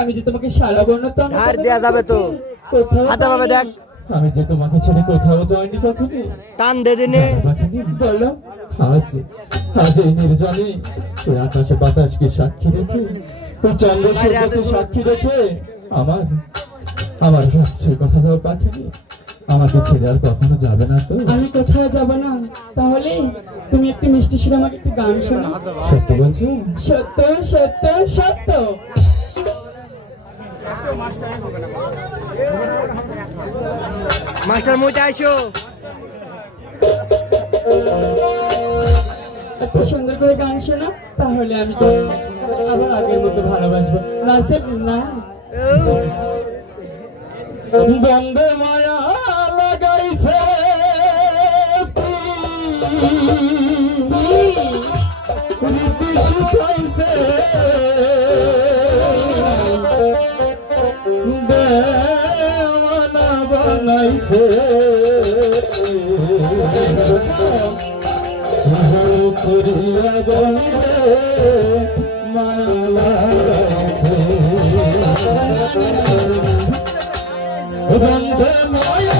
আমি যে তোমাকে সারা বর্ণতা ধার দেয়া যাবে তো হাতে পাবে দেখ আমি যে তোমাকে ছেড়ে কোথাও যাইনি কখনো টান দে দিনে বলো আজ এই নির্জনে ওই আকাশে বাতাসকে সাক্ষী রেখে ওই চন্দ্র সূর্যকে সাক্ষী রেখে আমার আমার রাত্রির কথা দাও পাখিনি আমাকে ছেড়ে আর কখনো যাবে না তো? আমি কোথাও যাব না। তাহলে তুমি একটু মিষ্টি সুরে আমাকে একটু গান শোনো। সত্য বলছো? সত্য সত্য সত্য। মাস্টার মইতে আইসো এত সুন্দর করে গান শোনা, তাহলে আমি আবার আগের মতো ভালোবাসবো। নাসিব না বন্দে মায়া লাগাইছে রীতি শিখাইছে দেওয়ানা বানাইছে করিয়া বন্দে মায়া লাগাইছে বন্দে মায়া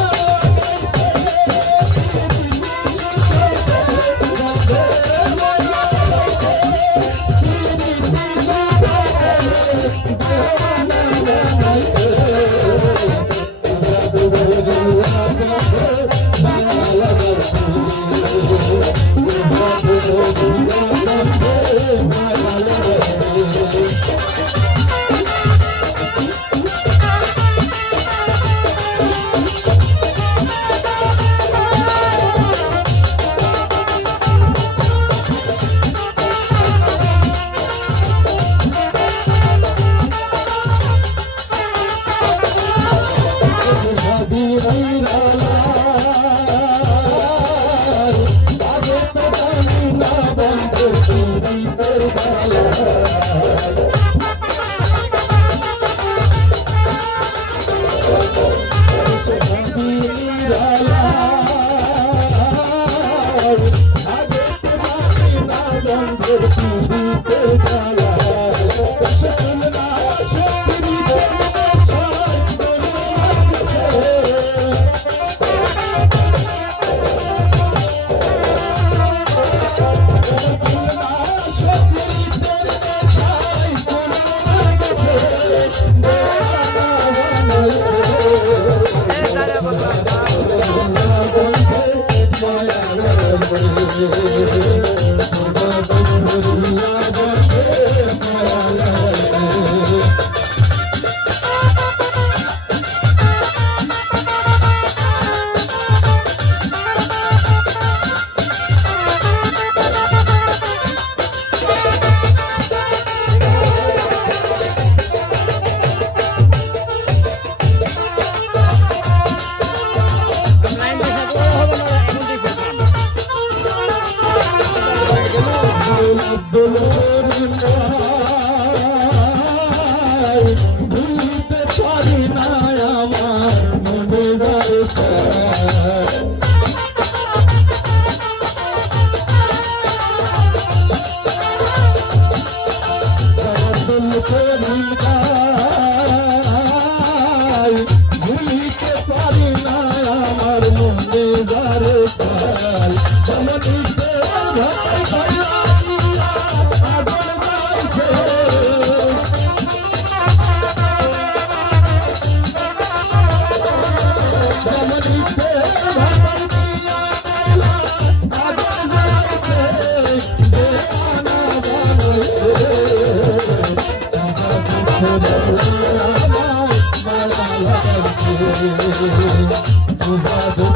যাবে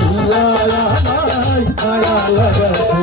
ভুলিয়া আমায় মায়া লাগাতে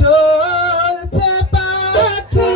চলছে পাখি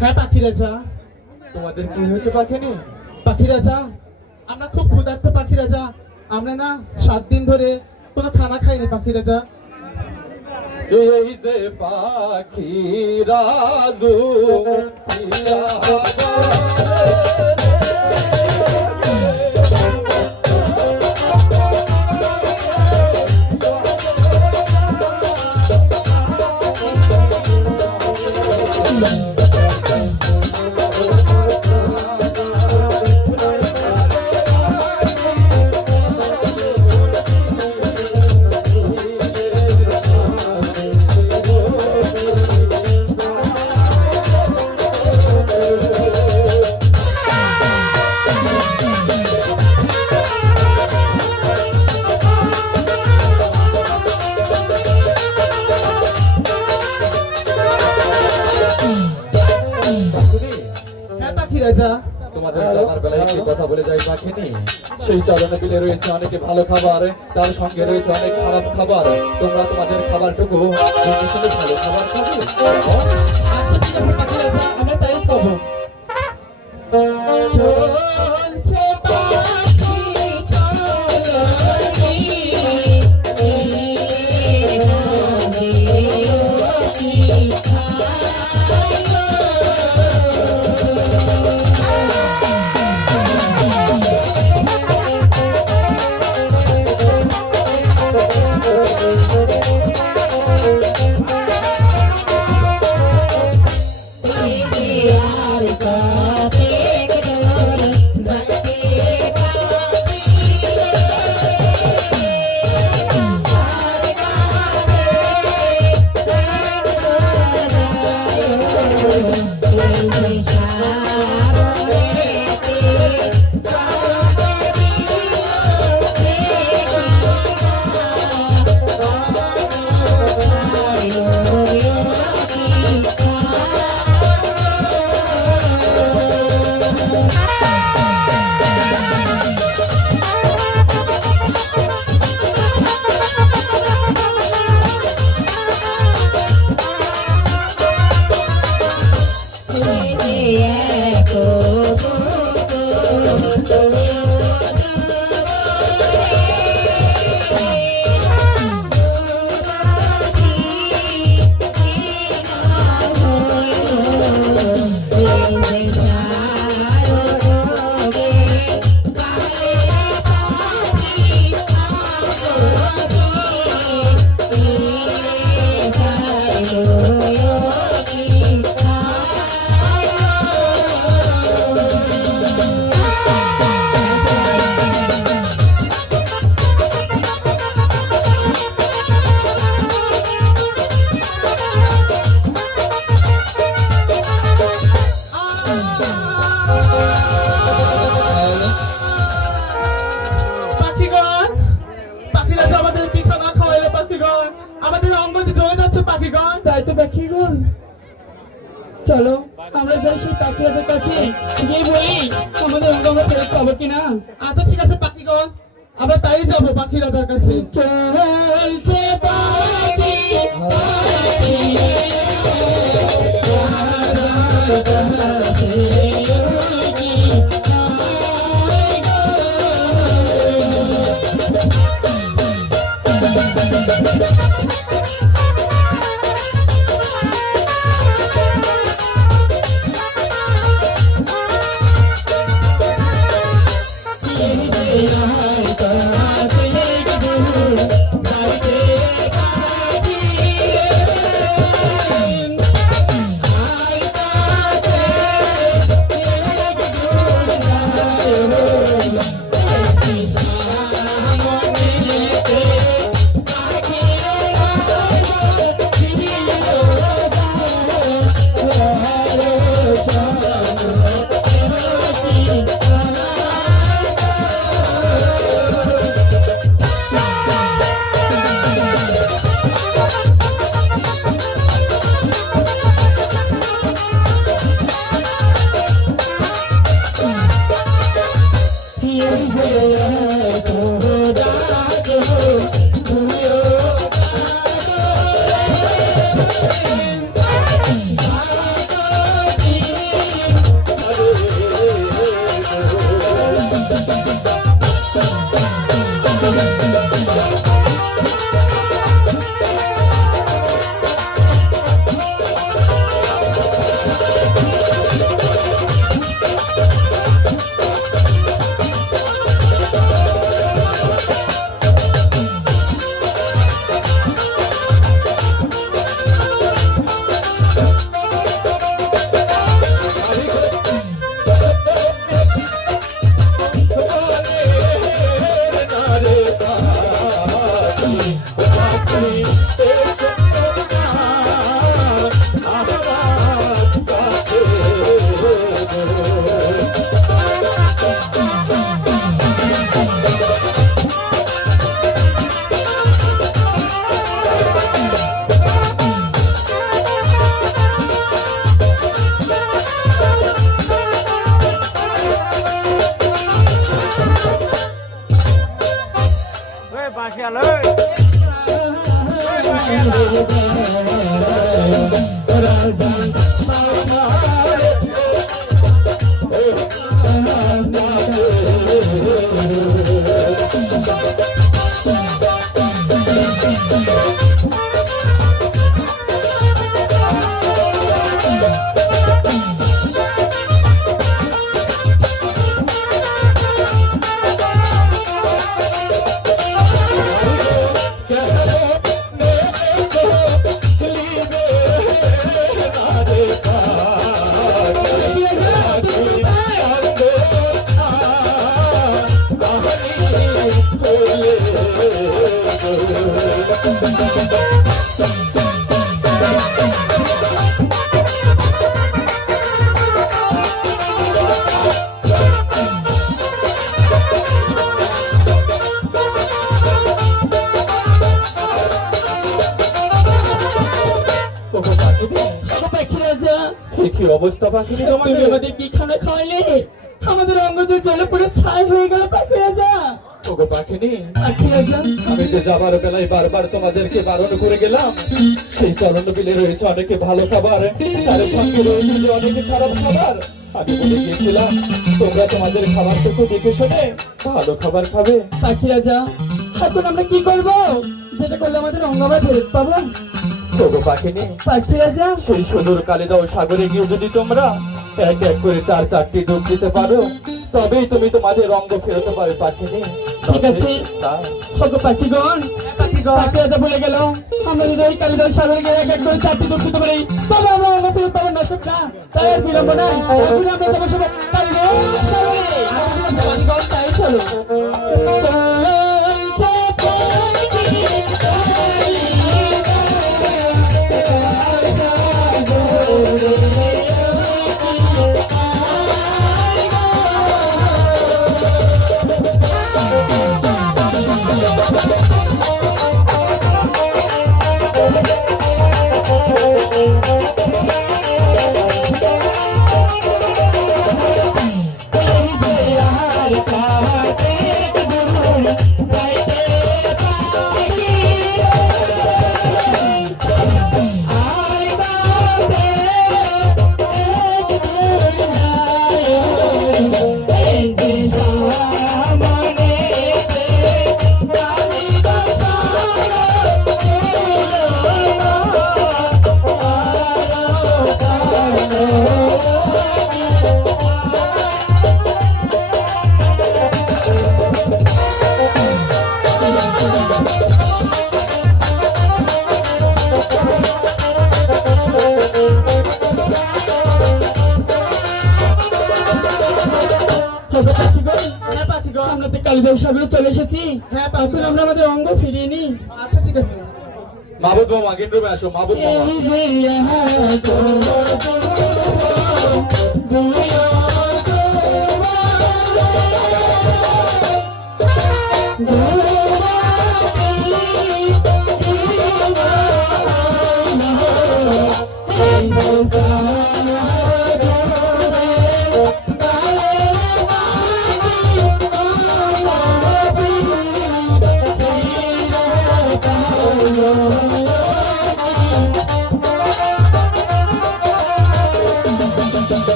হ্যাঁ পাখি রাজা, তোমাদের কি হয়েছে পাখিনি? পাখি রাজা আমরা খুব ক্ষুধার্ত পাখি রাজা। আমরা না 7 দিন ধরে কোনো খানা খাইনি পাখি রাজা। এই যে পাখি রাজু রাজা তোমাদের জানার বেলায় একটি কথা বলে যাই পাখিনি, সেই চালনে বিলে রয়েছে অনেক ভালো খাবার, তার সঙ্গে রয়েছে অনেক খারাপ খাবার। তোমরা তোমাদের খাবারটুকু দেখে শুনে ভালো খাবার খাবে। আচ্ছা ঠিক আছে পাখি রাজা, আমরা তাই খাবো। চলছে পাখি পাখিগণ, পাখিরা যে আমাদের পিঠা না খাওয়াইলো পাখিগণ, আমাদের অঙ্গতে জ্বলে যাচ্ছে পাখিগণ। তাই তো পাখিগণ, চলো আমরা যাই সেই পাখিরাজের কাছে গিয়ে বলি আমাদের অঙ্গ আমরা ফেরত পাবো কিনা। আচ্ছা ঠিক আছে পাখিগণ, আমরা তাই যাবো পাখি রাজার কাছে। চলছে পাখি পাখি অবস্থা পাখিনি তুমি তোমাদের? আমাদের কি খানা খাওয়ালে? আমাদের অঙ্গ যে জ্বলে পুড়ে ছাই হয়ে গেল পাখি রাজা। ওগো পাখিনি, পাখি রাজা, আমি যে যাবার বেলায় বারবার তোমাদেরকে বারণ করে গেলাম, সেই চরণ বিলে রয়েছে অনেকে ভালো খাবার, তার সঙ্গে রয়েছে যে অনেকে খারাপ খাবার। আমি বলে গিয়েছিলাম তোমরা তোমাদের খাবারটুকু দেখে শুনে ভালো খাবার খাবে। পাখি রাজা, এখন আমরা কি করব? যেটা করলে আমাদের অঙ্গ আমরা ফেরত পাবো। ওগো পাখিনি, পাখি রাজা, সেই সুদূর কালিদাও সাগরে গিয়ে যদি তোমরা এক এক করে 4-4টি ডুব দিতে পারো, তবেই তুমি তোমাদের অঙ্গ ফেরতে পারবে পাখিনি। ঠিক আছে। ওগো পাখিগণ, পাখি রাজা বলে গেল আমরা যদি ওই কালিদাস সাগরে গিয়ে এক এক করে 4টি ডুব দিতে পারি, তবে আমরা অঙ্গ ফেরত পাবো না। ঠিক না? তাই আর বিলম্ব নাই, এখন আমরা যাবো সবাই কালিদাস সাগরে। পাখিগণ, তাই চলো। আমরা তো কালিদাস সাগরে চলে এসেছি। হ্যাঁ, এখন আমরা আমাদের অঙ্গ ফিরিয়ে নিই। আচ্ছা ঠিক আছে। মাবুদ মামা, আগের রুমে আসো। মাবুদ মামা, এই যে ইহা তো দুনিয়া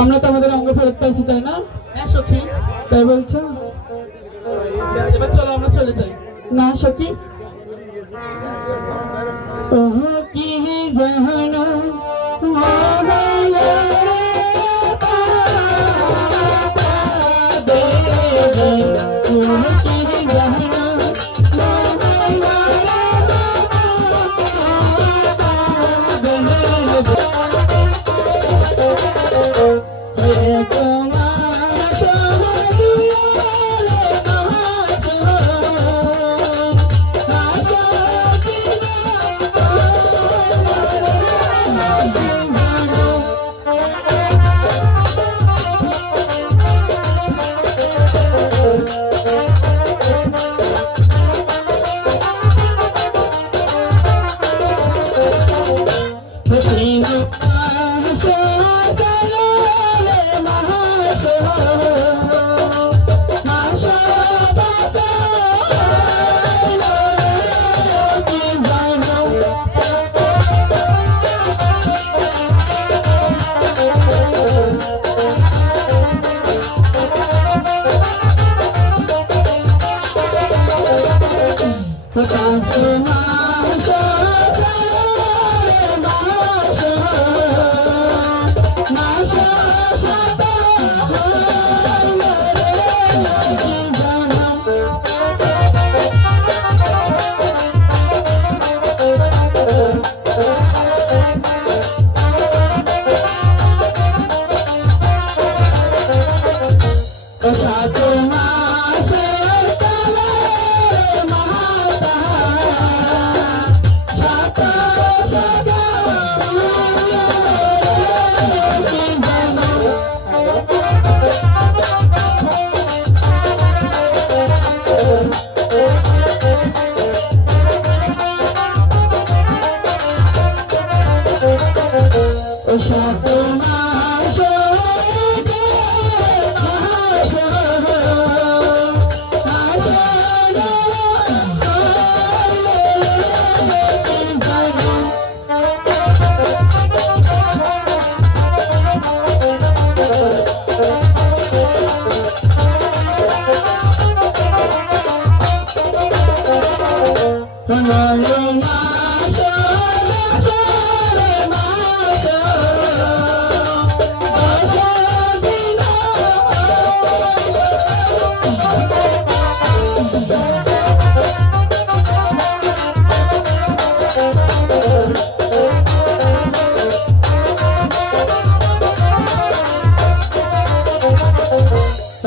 আমরা তো আমাদের অঙ্গ ফেরত পাইছি, তাই না? হ্যাঁ সখী, তাই বলছো? এবার চলো আমরা চলে যাই। না সখী, ওহ কি জাহানা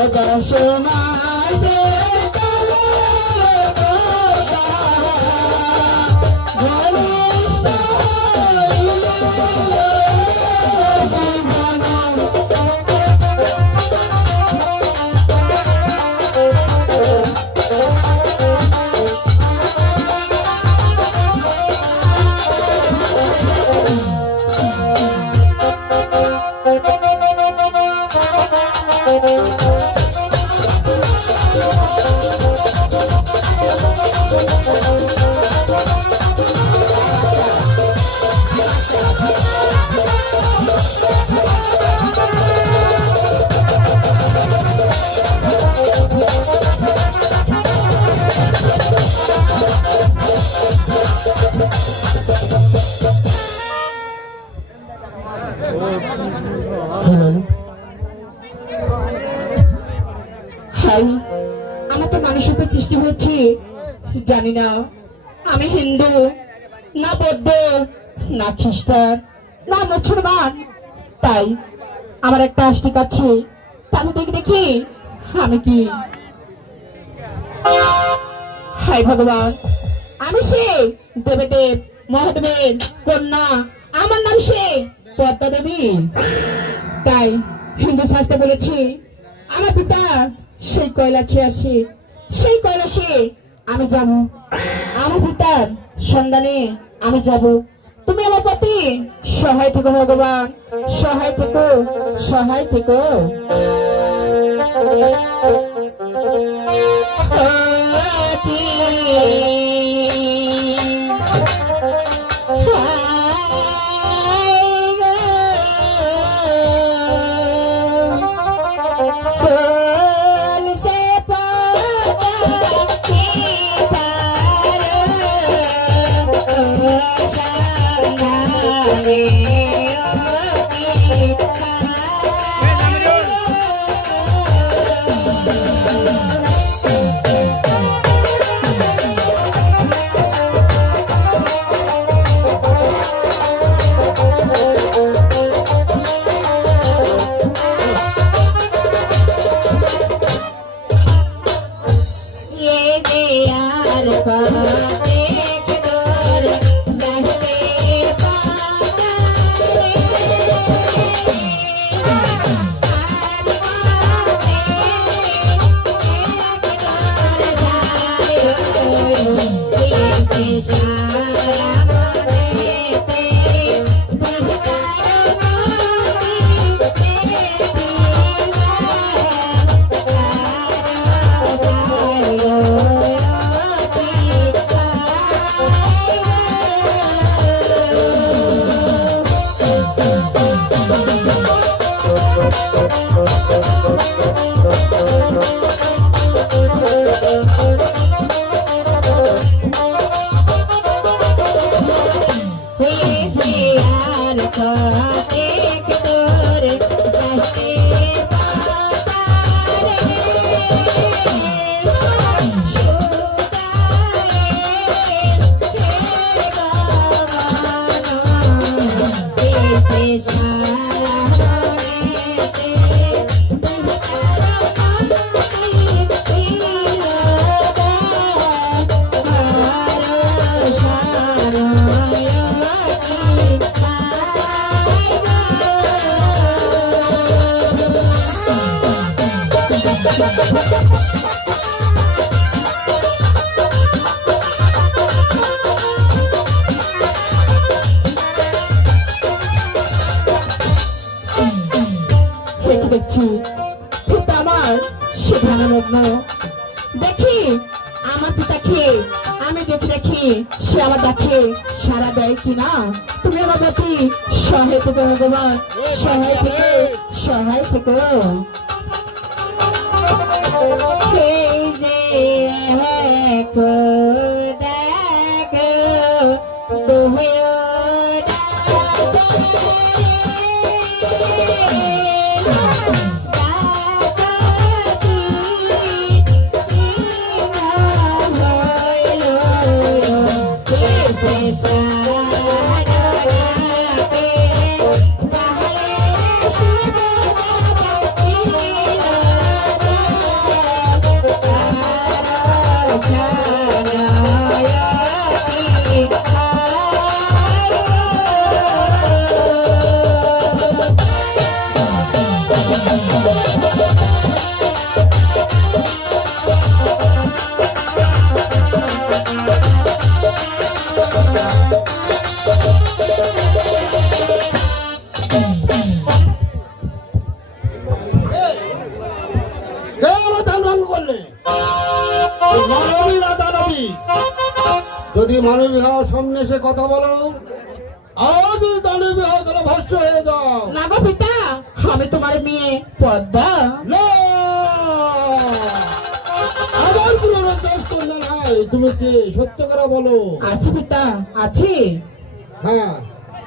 মাসে হাই, আমার তো মানুষের উপর সৃষ্টি হয়েছে জানি না আমি হিন্দু না বৌদ্ধ না খ্রিস্টান না মুসলমান, তাই আমার একটা আস্তিক আছে, তাহলে দেখি দেখি আমি কি। হাই ভগবান, আমি সে দেবদেব মহাদেবের কন্যা, আমার নাম সে পদ্মা দেবী। তাই হিন্দু শাস্ত্রে বলেছি আমার পিতা সেই কৈলাসে আসে, সেই কৈলাসে আমি যাব, আমার পিতার সন্ধানে আমি যাব। তুমি আমার প্রতি সহায় থেকো ভগবান, সহায় থেকো, সহায় থেকো। দেখছি পিতা আমার সেখানে মগ্ন, দেখি আমার পিতাকে আমি দেখি দেখি সে আমার দেখে সারা দেয় কিনা। তুমি আমার প্রতি সহায় থেকে ভগবান, সহায় থেকে, সহায় থেকে। এই যে দেখো তুমি Bye. মানবী হওয়ার সামনে এসে কথা বলো, আজ দানবী হওয়া তোরা ভস্য হয়ে যাও। না গো পিতা, আমি তোমার মেয়ে পদ্মা। না! আবার পুনরুদ্ধার করলে নাই, তুমি কি সত্য করে বলো? আছি পিতা, আছি। হ্যাঁ,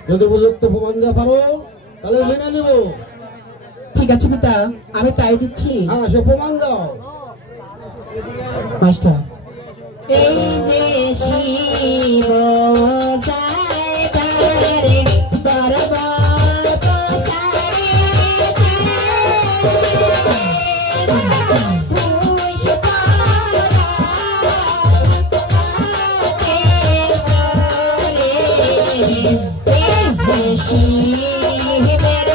যদি উপযুক্ত প্রমাণ দিতে পারো তাহলে মেনে নিব। ঠিক আছে পিতা, আমি তাই দিচ্ছি। হ্যাঁ, সে প্রমাণ দাও। মাস্টার, এই যে শিব যায় তারে দরবার পসারে শিবের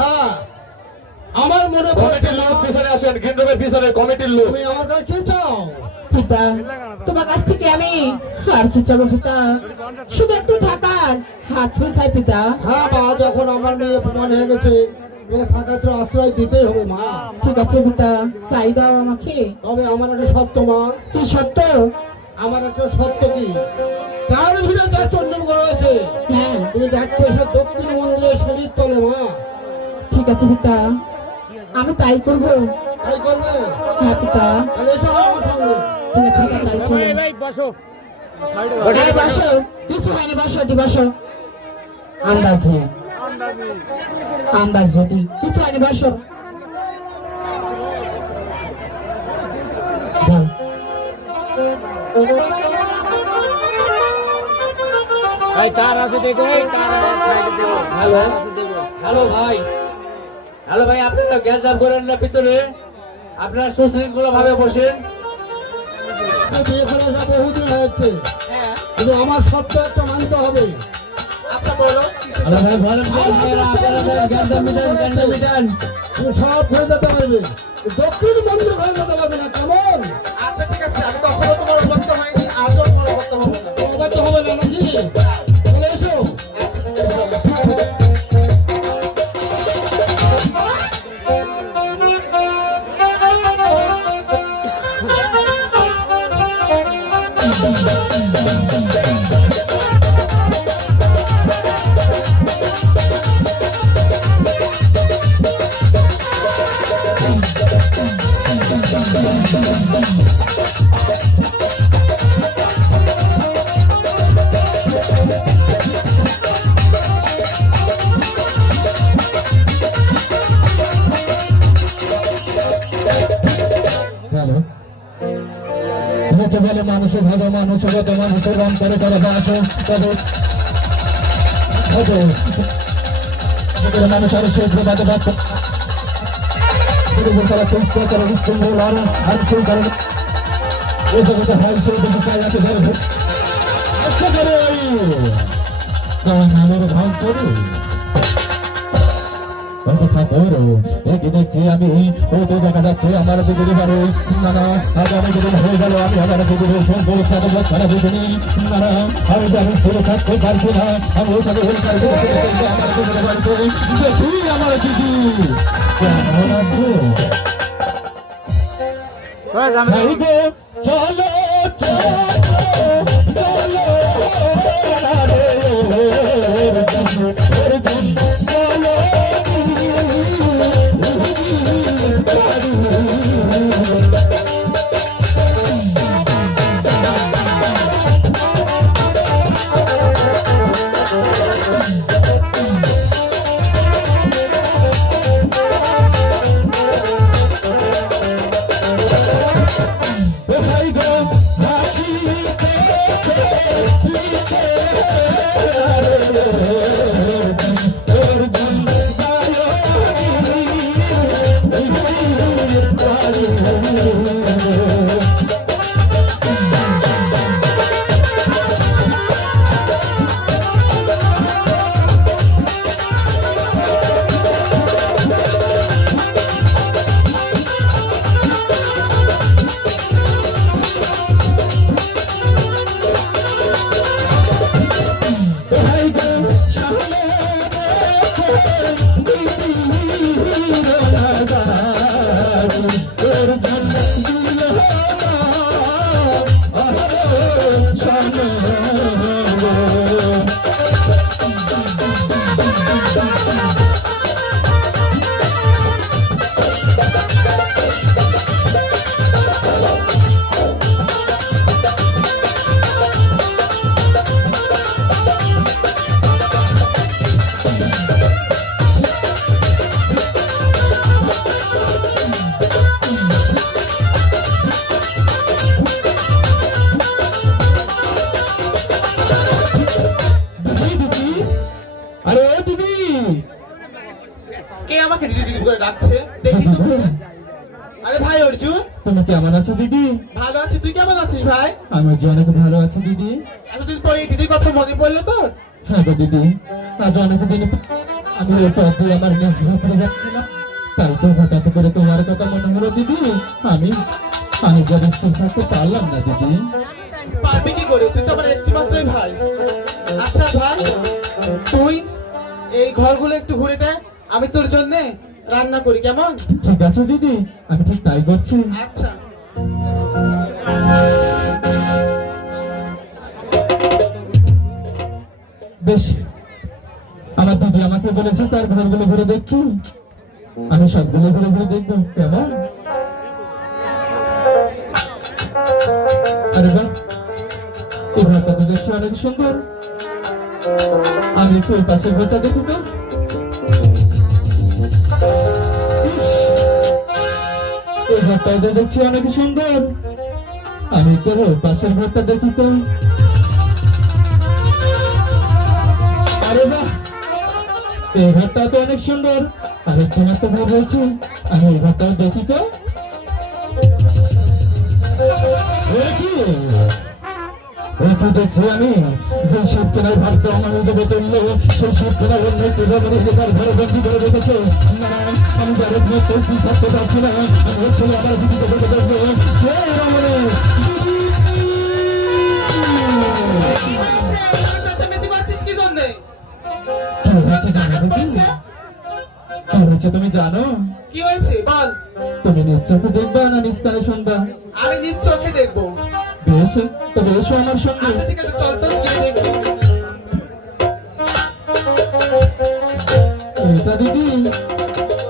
হ্যাঁ, আমার মনে পড়ছে না, পিছনে আসেন, কেন্দ্রের পিছনে কমিটির লোক। তুমি আমার কাছে কি চাও? পিতা, তোমার কাছ থেকে আমি আর কি চাবো পিতা, শুধু একটু থাকার হাত ছুঁয়ে চাই পিতা। হ্যাঁ মা, যখন আমার মেয়ে প্রমাণ হয়ে গেছে তোমাকে থাকার তো আশ্রয় দিতেই হবে মা। ঠিক আছে পিতা, তাই দাও আমাকে। তবে আমার একটা সত্য মা, কি সত্য? আমার একটা সত্য কি, তার ভিড়ে যা চন্ডন করা হয়েছে হ্যাঁ, তুমি দেখো সে দক্ষিণ মন্দিরের সিঁড়ির তলে মা। ঠিক আছে পিতা, আমি তাই করবো। তাই করবে? হ্যাঁ পিতা, তাহলে এসো আমার সঙ্গে। ঠিক আছে পিতা, তাই চলো। এই বসো, কিছু হয়নি, বসো দি বসো। আন্দাজে আন্দাজ যেটি কিছু হয়নি, বসো। যাও। হ্যালো হ্যালো ভাই, হ্যালো ভাই, আপনারা গ্যাস করেন না পিছনে, আপনারা সুশৃঙ্খল ভাবে বসেন। এই বিয়ে করা যা বহুদিন হয়ে যাচ্ছে, কিন্তু আমার সত্য একটা মানতে হবে। আচ্ছা বলো। তুমি সব ঘুরে যেতে পারবে, দক্ষিণ মন্দির ঘরে যেতে পারবে না, কেমন? আচ্ছা ঠিক আছে, আমি কখনো তোমার অবত্য হয়নি, আজও তোমার অবত্য হবে না। তোমার তো হবে না নাকি? তাহলে এসো। হ্যালো, লোকে বলে মানুষের ভালো, মানুষের মতো মানুষের অন্তরে করে বাস, তবে মানুষ আরো সেই প্রবাদে বাস তারা চেষ্টা করে বিশৃঙ্খল আর সেই কারণে এই জগতে হয় সেই দেখে চাই আছে ধরে আচ্ছা করে তোমার নামের ভাগ করি দেখছি আমি, ও তো দেখা যাচ্ছে আমার পুকুরে পারে না না, আজ অনেক দিন হয়ে গেল আমি আমার পুকুরে খারাপ বুঝিনি না না, আমি যখন ছেড়ে থাকতে পারছি না, আমি ওখানে আমার পুকুরে বাড়িতে দেখি আমার দিদি কেমন আছে। ভাই গো, চলো চলো চলো চলো আরে ও দিদি, কে আমাকে দিদি দিদি করে ডাকছে দেখি তো। আরে ভাই অর্জুন, তুমি কেমন আছো দিদি? ভালো আছি, তুই কেমন আছিস ভাই? আমি যে অনেক ভালো আছি দিদি। এতদিন পরে এই দিদির কথা মনে পড়লো তোর? হ্যাঁ গো দিদি, আজ অনেক দিন আমি ওই পথ দিয়ে আমার নিজ ঘর ফিরে যাচ্ছিলাম, তাই তো হঠাৎ করে তোমার কথা মনে হলো দিদি। আমি আমি যা স্থির থাকতে পারলাম না দিদি। পারবি কি করে, তুই তো আমার একটি মাত্রই ভাই। আচ্ছা ভাই, তুই এই ঘরগুলো একটু ঘুরে দে, আমি তোর জন্য রান্না করি, কেমন? ঠিক আছে দিদি, আমি ঠিক তাই করছি। আচ্ছা। বেশ, আমার দিদি আমাকে বলেছে তার ঘরগুলো ঘুরে দেখছি, আমি সবগুলো ঘুরে ঘুরে দেখবো, কেমন? আরে বাহ, এই ঘরটা তো দেখছি অনেক সুন্দর। আমি একটু ওই পাশের ঘরটা দেখি তো। ইস, এই ঘরটাও তো দেখছি অনেক সুন্দর। আমি একটু ওই পাশের ঘরটা দেখি তো। আরে বাহ, এই ঘরটা তো অনেক সুন্দর। আর তোমার তো ঘর রয়েছে, আমি এই ঘরটাও দেখি তো। একটু দেখছি আমি যে শীত কেনার ভাগ্য আমার দেবে তুললো, সেই শীত কেনার অন্য একটু তার ঘরে বন্দি করে রেখেছে। না, আমি যাদের প্রস্তুত থাকতে পারছি না, আমি হচ্ছে আমার দিদিকে দেখে দেখবো। চেঁচামেচি করছিস কি জন্যে? কি হয়েছে জানো দিদি? কি হয়েছে তুমি জানো? কি হয়েছে বল। তুমি নিজ চোখে দেখবা না নিজ কানে শুনবা? আমি নিজ চোখে দেখবো। বেশ, তবে এসো আমার সঙ্গে। আচ্ছা ঠিক আছে, চল তো গিয়ে দেখবো। এটা দিদি,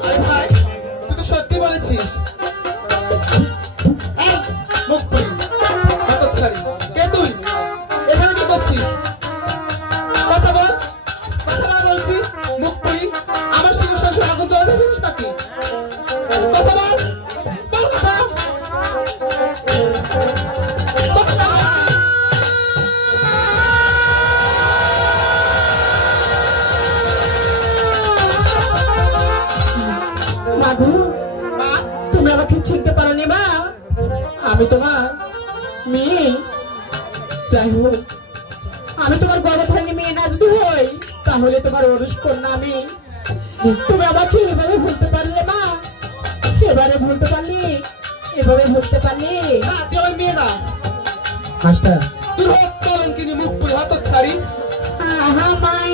আরে ভাই, তুই তো সত্যি বলেছিস। এই, মুখ তুই, মাথা ছাড়ি। কে তুই? এখানে কি করছিস? কথা বল, কথা বল বলছি। মুখ তুই, আমার সঙ্গে সংসার আগুন জ্বালাতে এসেছিস নাকি? কথা বল, বল কথা। কথা বল। মাগো, মা, তুমি আমাকে চিনতে পারোনি মা? আমি তোমার মেয়ে। যাই হোক, আমি তোমার গর্ভধারী মেয়ে না যদি হই, তাহলে তোমার অরুষ কন্যা আমি। তুমি আমাকে এভাবে ভুলতে পারলে মা? এবারে ভুলতে পারলি? এভাবে ভুলতে পারলি? না, তুই আমার মেয়ে না। মাস্টার, তুই হোক কলঙ্কিনী, মুখ তুই হাত ছাড়ি। আহা মাই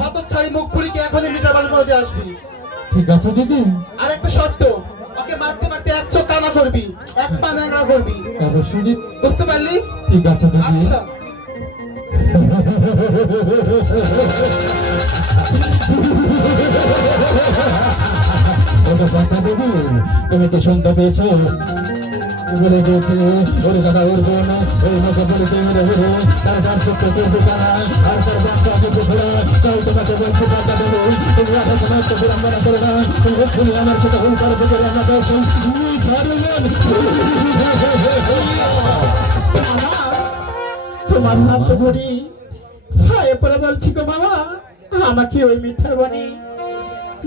হাত ছাড়ি মুখ পুরিকে এখনই মিটার বার করে দিয়ে আসবি। ঠিক আছে দিদি। আর একটা শর্ত, ওকে করবি, এক পা ন্যাংরা করবি, অবশ্যই। বুঝতে পারলি? ঠিক আছে দিদি। আচ্ছা ওটা কথা দেবি, তুমি কি শুনতে পেয়েছো? বলে গিয়েছে ওরে দাদা ওর বোন ওই মতো বলেছে ওরে ওরে তার যার চোখে কেউ ঢুকানা আর তার বাচ্চা দুটো ঘোরা তাই তোমাকে বলছে টাকা দেবো তুমি এখন তোমার তো বিড়ম্বনা করো না তুমি আমার সাথে হুঙ্কার করে আমার দর্শন তোমার হাত ধরি ছায় পরে বলছি গো বাবা, আমাকে ওই মিঠার বনে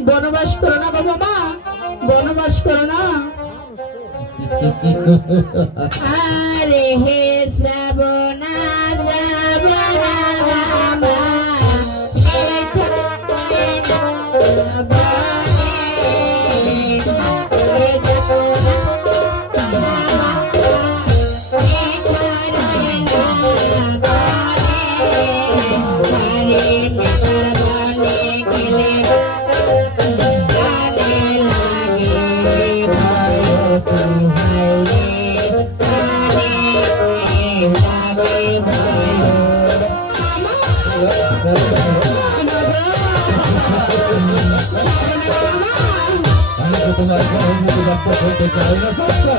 বনবাস করো না গো বাবা, বনবাস করো না। আরে হে শ্রাবণা শ্রাবণা মামা আমি তো তোমার সহমতি ব্যক্ত করতে চাই না সস্তা।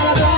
Bye.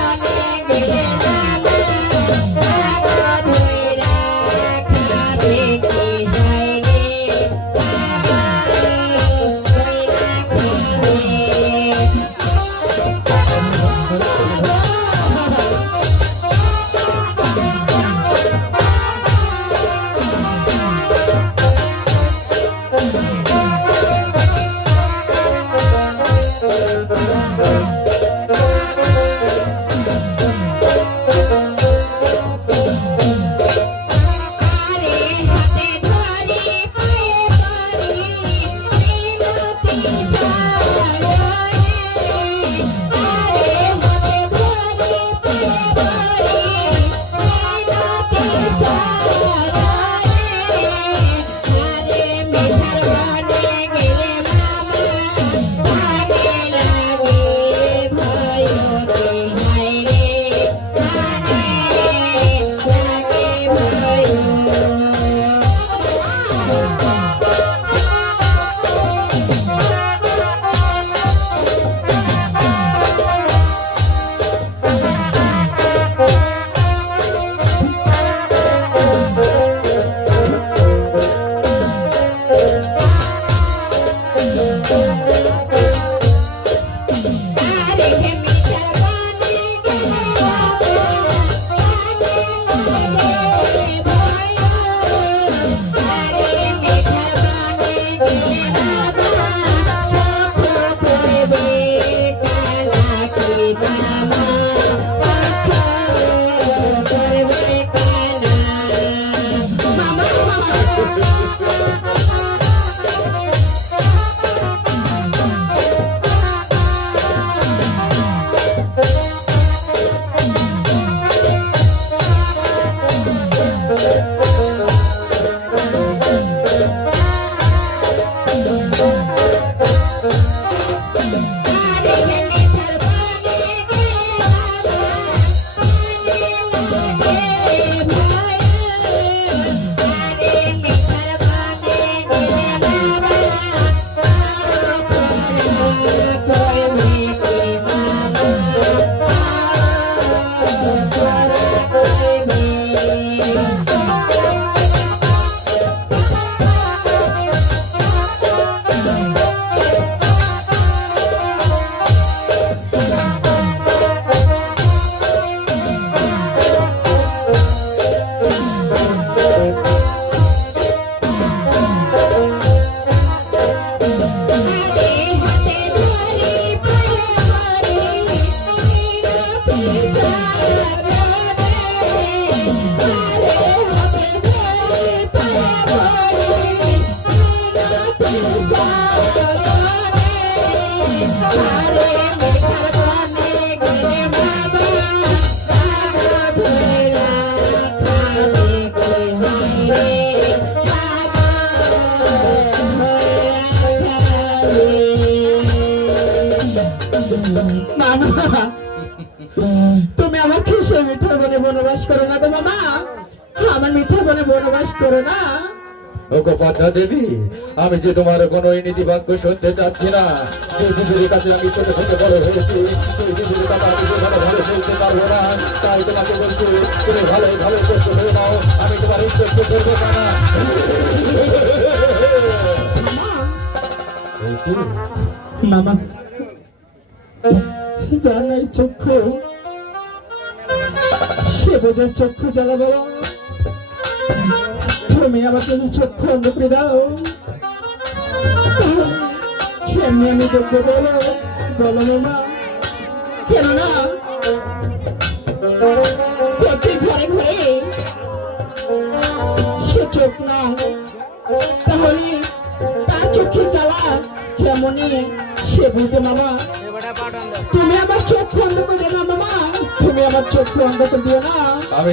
মামা তুমি আমার কিসে মিঠা বনে বনবাস করো না তো মামা, আমার মিঠা বনে বনবাস করো না। ওগো পদ্মা দেবী, আমি যে তোমার কোনো নীতি বাক্য শুনতে চাচ্ছি না। যে দিদির কাছে আমি ছোট থেকে বড় হয়েছি, সেই দিদির কথা আমি যে ভালো ভালো বলতে পারবো না। তাই তোমাকে বলছি, তুমি ভালোই ভালো কষ্ট হয়ে নাও, আমি তোমার ইজ্জত করবো না। এই কি? মামা জানাই চক্ষু, সে বোঝে চক্ষু জ্বালা বলো, তুমি আমার যদি চক্ষু অন্ধ করে দাও কেমনি আমি দেখবো বলো, বলো মামা। কেননা প্রতি ঘরে ঘরে সে চোখ না, তাহলে তার চোখের জ্বালা কেমনই সে বুঝে মামা। তুমি আমার চোখ বন্ধ করে দিও না মামা, তুমি আমার চোখ বন্ধ করে দিও না। আমি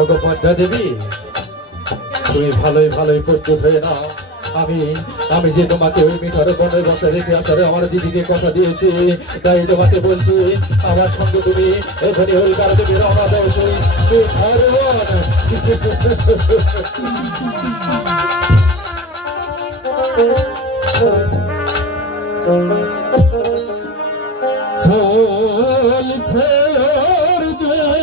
ওগো পদ্মা দেবী, তুমি ভালোই ভালোই প্রস্তুত হয়ে নাও। আমি যে তোমাকে ওই মিঠার বনের বসে রেখে আসারে আমার দিদিকে কথা দিয়েছি, তাই তোমাকে বলছি আমার সঙ্গে তুমি এখানে হলকার তুমি রওনা দাও। চলছে অর্জুন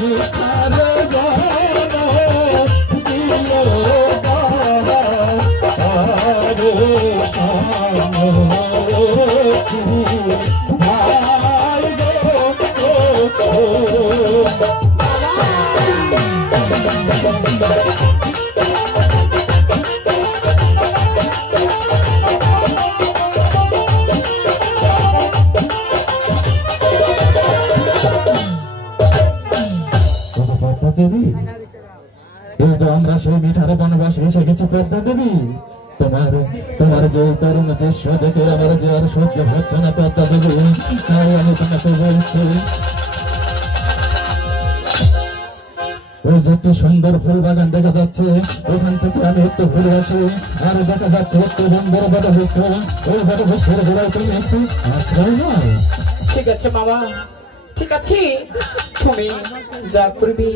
মিঠার আমরা সেই মিঠার বনবাসে এসে গেছি পদ্মা দেবী। তোমার যে করুণ দৃশ্য দেখে আমার যে আর সহ্য হচ্ছে না পদ্মা দেবী, তাই আমি তোমাকে বলছি ওই যে একটি সুন্দর ফুল বাগান দেখা যাচ্ছে, ওখান থেকে আমি একটু ঘুরে আসি। আর দেখা যাচ্ছে একটু সুন্দর বটবৃক্ষ, ওই বটবৃক্ষের গোড়ায় তুমি একটু আশ্রয় নাও। ঠিক আছে মামা, ঠিক আছে, তুমি যা করবি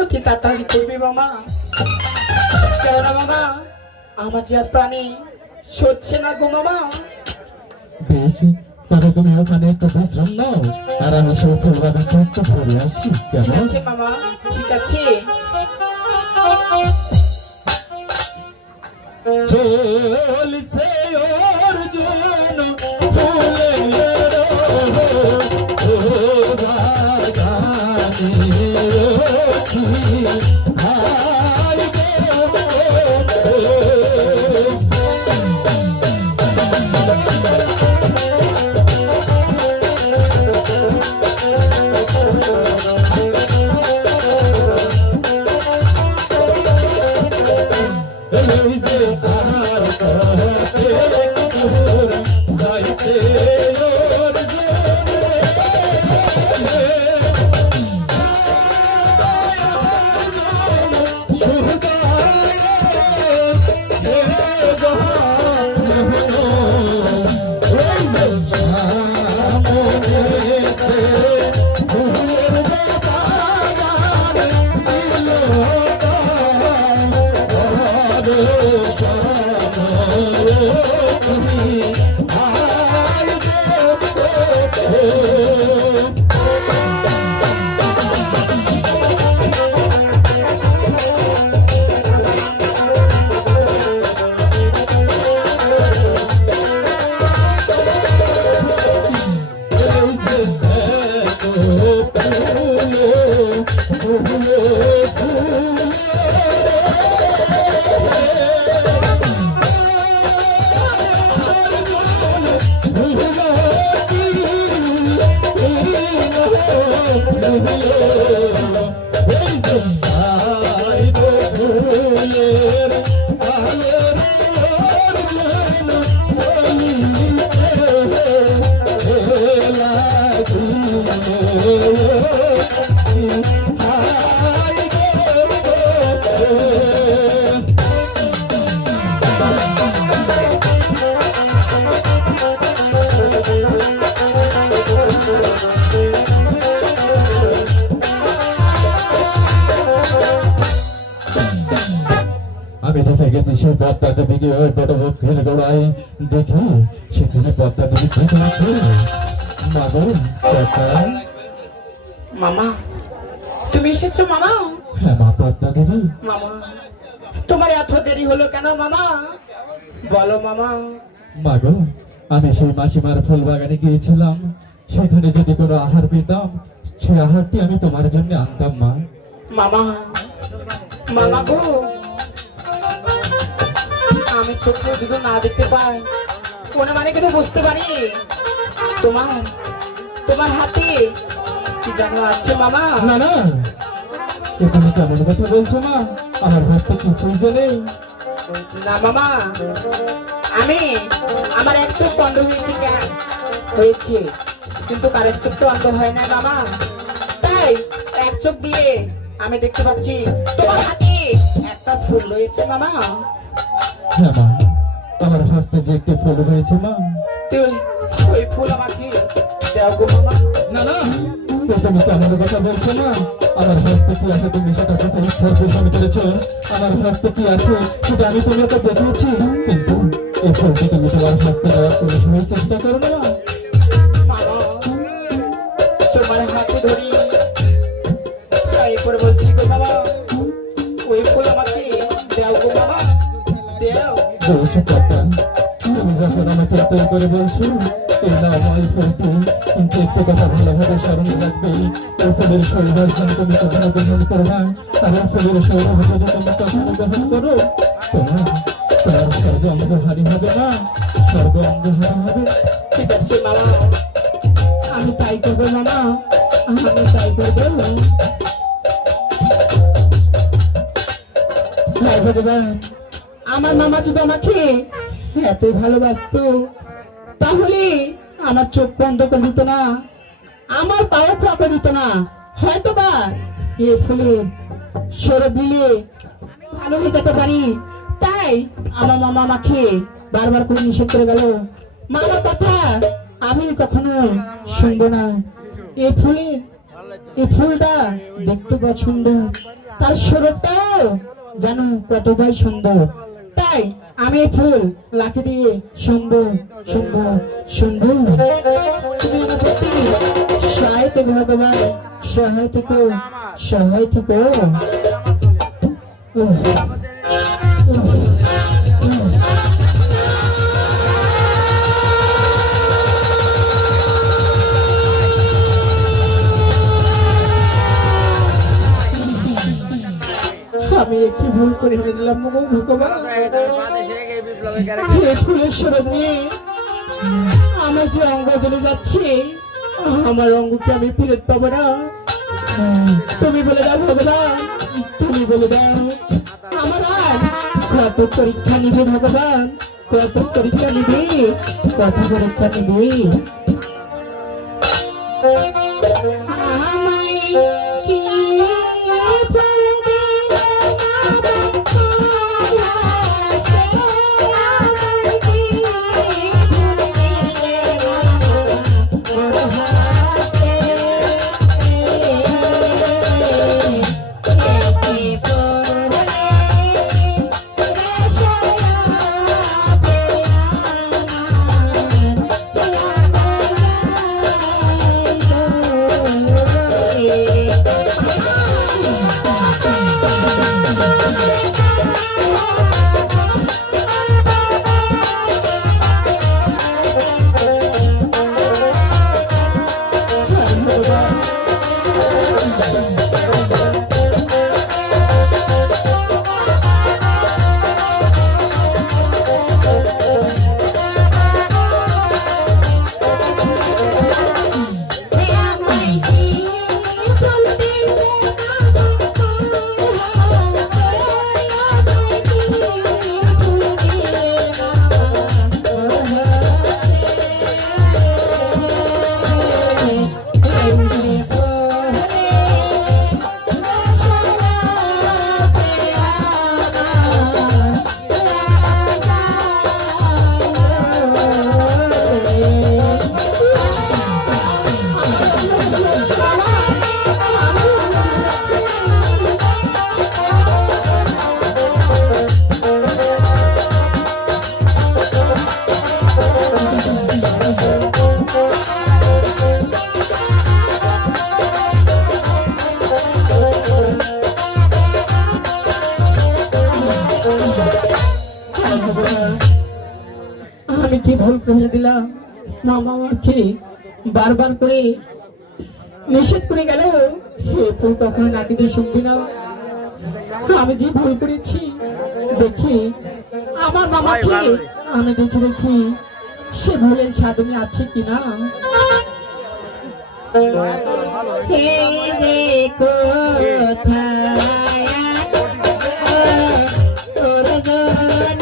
অতি তাড়াতাড়ি করবি মামা। কেননা মামা আমার যে আর প্রাণী সচ্ছে না গো মামা। বেশ, তবে তুমি ওখানে একটু বিশ্রাম নাও, আর আমি সেই ফুল বাগানটা একটু ঘুরে আসি, ঠিক কেমন? আছে মামা, ঠিক আছে। চলছে অর্জুন ফুলের বাগানে রক্ষী, হায় গো। এই যে আর কতে দূর যাইতে আমি দেখে গেছি সেই পদ্মা দেবীকে ওই বটবৃক্ষের গোড়ায়, দেখি সেখানে পদ্মা দেবী বসে আছে। মা গো, পদ্মা। মামা তুমি এসেছো মামা? হ্যাঁ মা, পদ্মা দেবী। মামা তোমার এত দেরি হলো কেন মামা? বলো মামা। মা গো, আমি সেই মাসিমার ফুল বাগানে গিয়েছিলাম, সেখানে যদি কোনো আহার পেতাম সেই আহারটি আমি তোমার জন্য আনতাম মা। মামা, মামা গো, আমি চোখ যদি না দেখতে পাই মনে মানে কিন্তু বুঝতে পারি তোমার তোমার হাতে কি জানো আছে মামা। না না, এ তুমি কেমন কথা বলছো মা? আমার হাতে কিছুই যে নেই। না মামা, আমি আমার এক চোখ বন্ধ হয়েছে কেন হয়েছে, কিন্তু কারের চোখ তো অন্ধ হয় না মামা। তাই এক চোখ দিয়ে আমি দেখতে পাচ্ছি তোমার হাতে একটা ফুল রয়েছে মামা। হ্যাঁ মা, আমার হাতে যে একটি ফুল রয়েছে মা। তুই ওই ফুল আমাকে দাও গো মামা। না না, এ তুমি কেমন কথা বলছো মা? আমার হাতে কি আছে তুমি সেটা কথা ইচ্ছার পোষণ করেছো। আমার হাতে কি আছে সেটা আমি তোমাকে দেখিয়েছি, কিন্তু এই ফুলটি তুমি তোমার হাতে নেওয়ার কোনো সময় চেষ্টা করো না। মামা তোমার হাতে ধরি তাই করে বলছি গো মামা, ওই ফুল আমাকে দাও গো মামা, দাও। বলছো কথা, তুমি যখন আমাকে এত করে বলছো এই নাও আমার ফুলটি, কিন্তু একটু কথা ভালোভাবে স্মরণ রাখবে, এই ফুলের সৌন্দর্য তুমি কখনো গ্রহণ করবা, আর এই ফুলের সৌরভ যদি তুমি কখনো গ্রহণ করো তোমার তোমার স্বর্গ অঙ্গহারি হবে না, স্বর্গ অঙ্গহারি হবে। ঠিক আছে মামা, আমি তাই করবো মামা, আমি তাই করবো। হায় ভগবান, আমার মামা যদি আমাকে এত ভালোবাসতো তাহলে আমার চোখ বন্ধ করে দিত না, আমার পাও ফাঁকা দিত না, হয়তো বা এ ফুলের সৌরভ দিলে ভালো হয়ে যেতে পারি, তাই আমার মামা আমাকে বারবার করে নিষেধ করে গেল। মামার কথা আমি কখনো শুনবো না। এই ফুলটা দেখতে পছন্দ, তার সৌরভটাও জানো কত ভাই সুন্দর, তাই আমি এই ফুল লাখে দিয়ে শুনবো শুনবো শুনবো। তুমি আমার প্রতি সহায় থেকো ভগবান, সহায় থেকো, সহায় থেকো। উহ, উহ, উহ। আমি একটি ভুল করে দিলাম ভগবান। এই ফুলের সৌরভ নিয়ে আমার যে অঙ্গ জ্বলে যাচ্ছে, আমার অঙ্গকে আমি ফিরে পাবো না। তুমি বলে দাও ভগবান, তুমি বলে দাও আমার আর কত পরীক্ষা নিবে ভগবান, কত পরীক্ষা নিবে, কত পরীক্ষা নিবে। আমায় কি ফুল দিলে ভালোবাসে, আমায় কি ফুল দিলে ভালোবাসে, এসে পড়লে রসরাতে আমি কি ভুল করে দিলাম, মামা আমাকে বারবার করে নিষেধ করে গেল, হে ফুল কখনো নাকি দিয়ে শুনবি না। আমি যে ভুল করেছি, দেখি আমার মামাকে আমি দেখি দেখি সে ভুলের সাধনে আছে কিনা। হে যে কোথায় তোর জন্য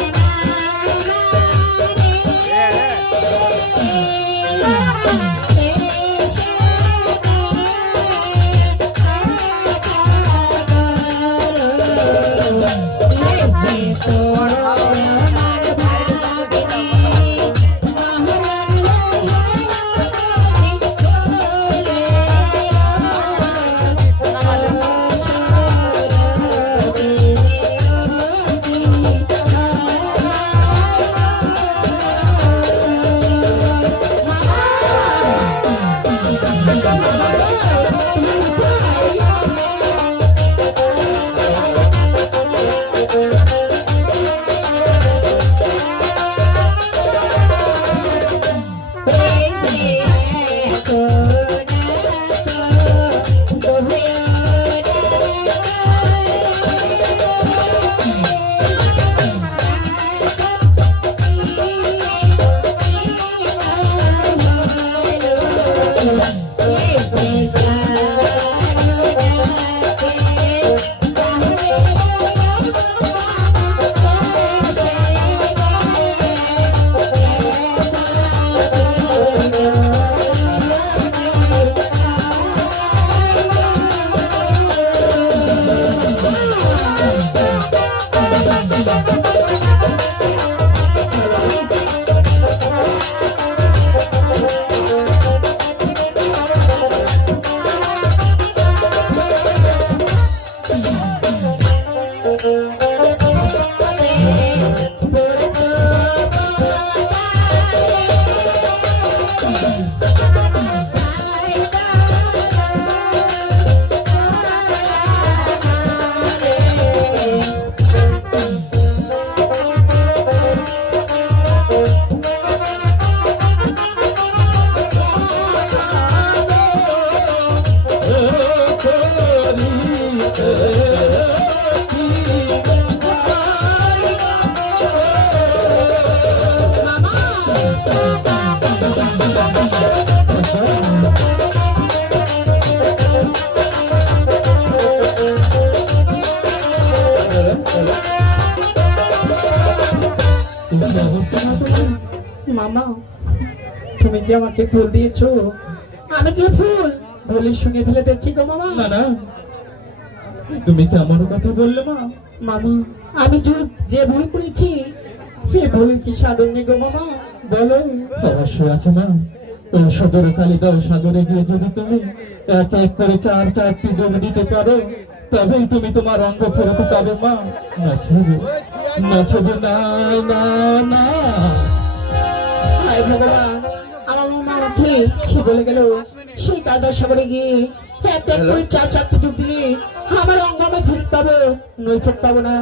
মামা তুমি যে আমাকে ফুল দিয়েছো, আমি যে ফুল ভুলে শুনে ফেলে দিচ্ছি গো মামা। না না, তুমি কেমন কথা বললে মা? মামা আমি যে ভুল করেছি, এই ভুলের কি সাধন নেই গো মামা, বলো। অবশ্যই আছে মা। ওই সদর কালিদাও সাগরে গিয়ে যদি তুমি এক এক করে চারটি ডুব দিতে পারো, তবেই তুমি তোমার অঙ্গ ফেরত পাবে মা। নাচবে না না না। হায় ভগবান, আমার মামা আমাকে কি বলে গেল, সেই কাদা সাগরে গিয়ে এক এক করে চারটি ডুব দিলে আমার অঙ্গ আমি ফেরত পাবো, নৈচক পাবো না।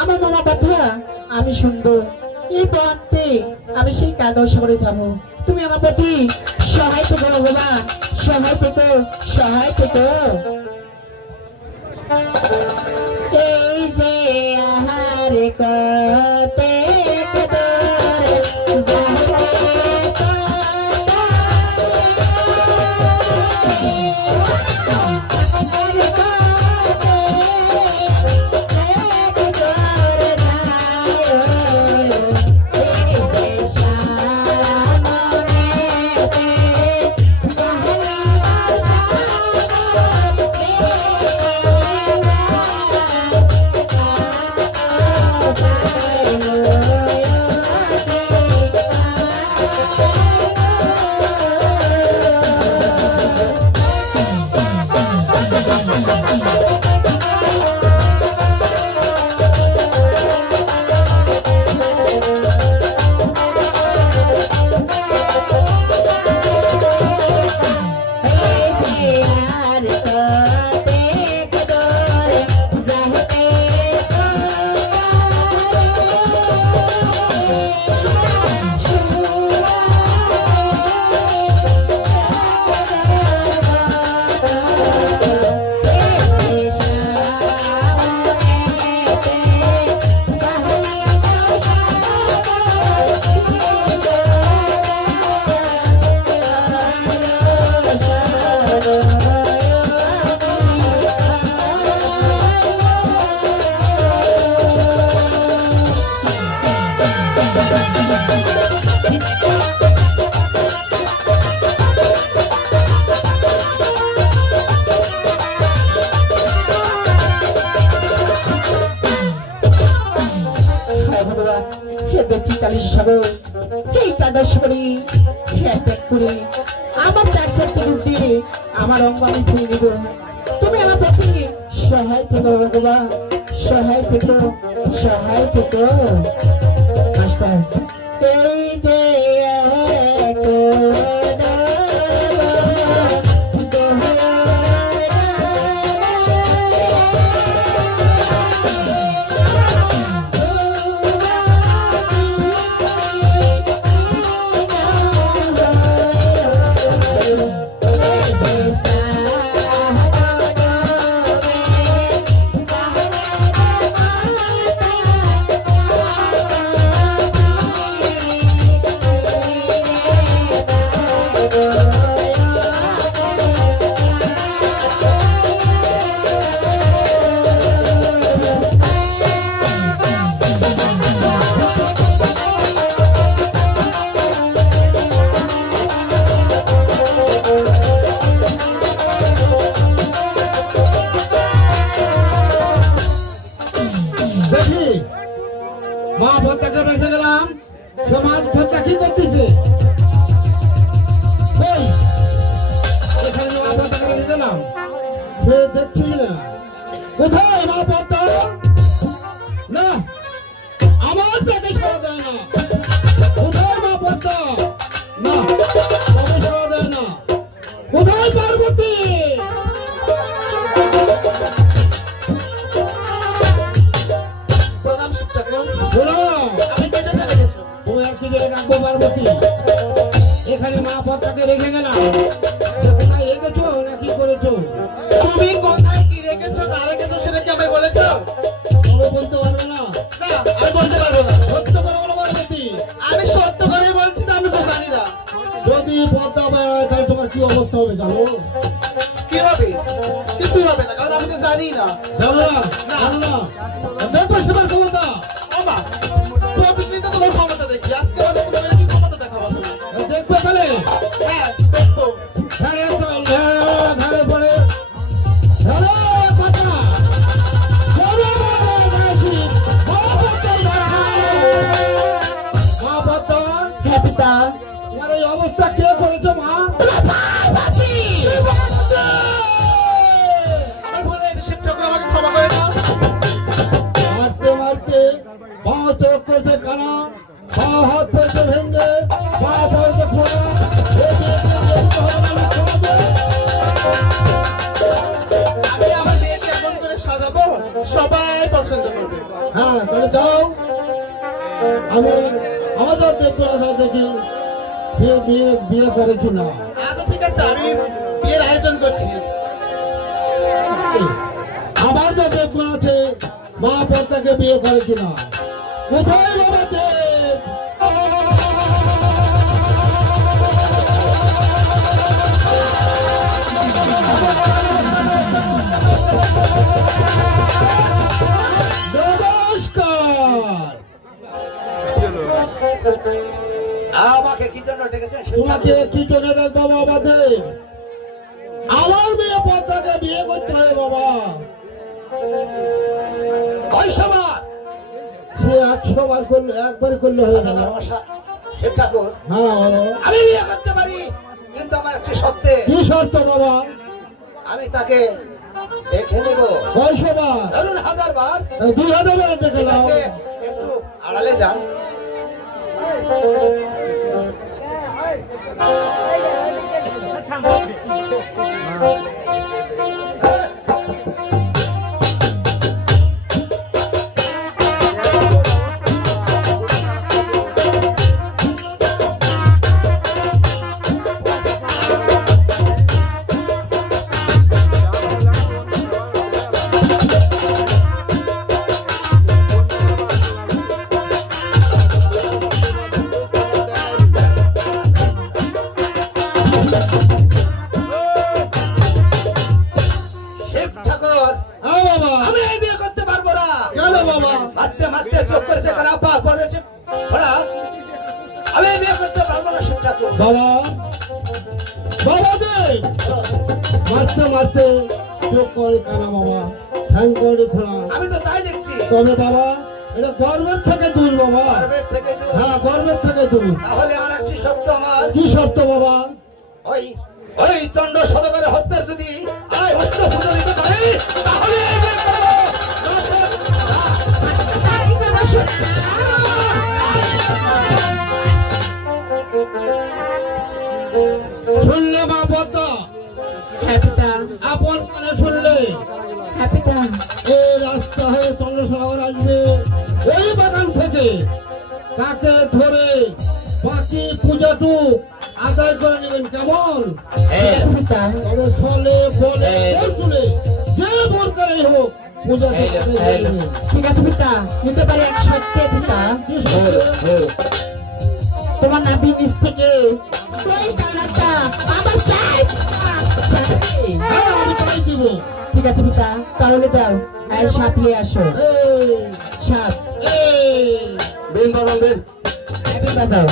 আমার মামা কথা আমি শুনবো, এই পথে আমি সেই কাদা সাগরে যাবো। তুমি আমার প্রতি সহায় থেকো ভগবান, সহায় থেকো, সহায় থেকো। এই যে আহার কতে কদর আমার চারটি ডুব দিয়ে আমার অঙ্গ আমি ফিরে নিব। তুমি আমার প্রতি সহায় থেকো ভগবান, সহায় থেকো, সহায় থেকো। মাস্টার এই যে মা ভত্তাকে রেখে গেলাম, সমাজ ভত্তা কি করতেছে? এখানে মা ভত্তাকে রেখে গেলাম, দেখছি না কোথায় মা ভত্তা? না, আমার পেটে সরা যায় না। কোথায় মা ভত্তা? না, পেটে সরা যায় না। কোথায় পার্বতী? এখানে মা পথটাকে রেখে গেলাম, কোথায় রেখেছো না কি করেছো? তুমি কোথায় কি রেখেছো তা যাবো না, যাবো না। দেখবো সেবার ক্ষমতা। আমা প্রতিদিন তো তোমার ক্ষমতা দেখি, আজকে আমাদের তোমার কি ক্ষমতা দেখাবো তুমি? দেখবো তাহলে। হ্যাঁ দেখবো। ধারে চল, ধারে পড়ে। ধারে কথা। ধারে বাসি। মা পদ্মা, হ্যাঁ পিতা। তোমার এই অবস্থা কে করেছে মা? আমার ভুল হয়েছে, শিব ঠাকুর আমাকে ক্ষমা করে দাও। মারতে মারতে বাঁ চোখ করেছে কানা, বাঁ হাত পড়েছে ভেঙে, বাঁ পড়েছে খোলা। আমি আমার মেয়েকে এমন করে সাজাবো সবাই পছন্দ করবে। হ্যাঁ তাহলে যাও, আমি আমাদের দেবপুরা দেখি বিয়ে বিয়ে বিয়ে করে কিনা। আচ্ছা ঠিক আছে, আমি বিয়ের আয়োজন করছি। আমার যে দেবগুণ আছে মা পদ্মাকে বিয়ে করে কিনা। কোথায় বাবা দেব? নমস্কার। আমাকে কি জন্য ডেকেছেন? তোমাকে কি জন্য ডাকবো বাবা দেব? আমার মেয়ে পদ্মাকে বিয়ে করতে হবে বাবা। কয়শবার? সে 100 বার করলে, একবার করলে হয়ে গেল। শিব ঠাকুর, হ্যাঁ বলো। আমি বিয়ে করতে পারি, কিন্তু আমার একটি শর্তে। কি শর্ত বাবা? আমি তাকে দেখে নেব। 900 বার? ধরুন 1000 বার। 2000 বার দেখে ঠিক নাও। আছে, একটু আড়ালে যান। শিব ঠাকুর, হ্যাঁ বাবা। আমি এই বিয়ে করতে পারবো না। কেন বাবা? মারতে মারতে চোখ করেছে খারাপ, পা করেছে খারাপ। আমি এই বিয়ে করতে পারবো না শিব ঠাকুর। বাবা, বাবা দেব, মারতে মারতে চোখ করে কানা বাবা, ঠ্যাং করে খোলা। আমি তো তাই দেখছি। তবে বাবা এটা গর্বের থেকে দূর বাবা। গর্বের থেকে দূর। হ্যাঁ গর্বের থেকে দূর। তাহলে আর একটি শব্দ আমার, কি শর্ত বাবা? ওই ওই চন্দ্র সদগরের হস্তের যদি আয় হস্ত পুজো দিতে পারি, তাহলে এই বিয়ে করবো। শুনলে মা পদ্মা? হ্যাঁ পিতা। আপন কানে শুনলে? হ্যাঁ পিতা। এই রাস্তা হয়ে চন্দ্রসাগর আসবে, ওই বাগান থেকে তাকে ধরে বাকি পূজাটু আদায় করে নেবেন। কেমন? ঠিক আছে পিতা। তবে ফলে বলে শুনে যে বোরকারই হোক পূজা ঠিক আছে পিতা, নিতে পারি এক সত্যি পিতা। তোমার নাভি নিচ থেকে ওই কানাটা আমার চাই পিতা, চাই। আমি তাই দিব। ঠিক আছে পিতা, তাহলে দাও। এই সাপ নিয়ে আসো। এই সাপ। এই বিন বাজান বিন। এই বাজাও।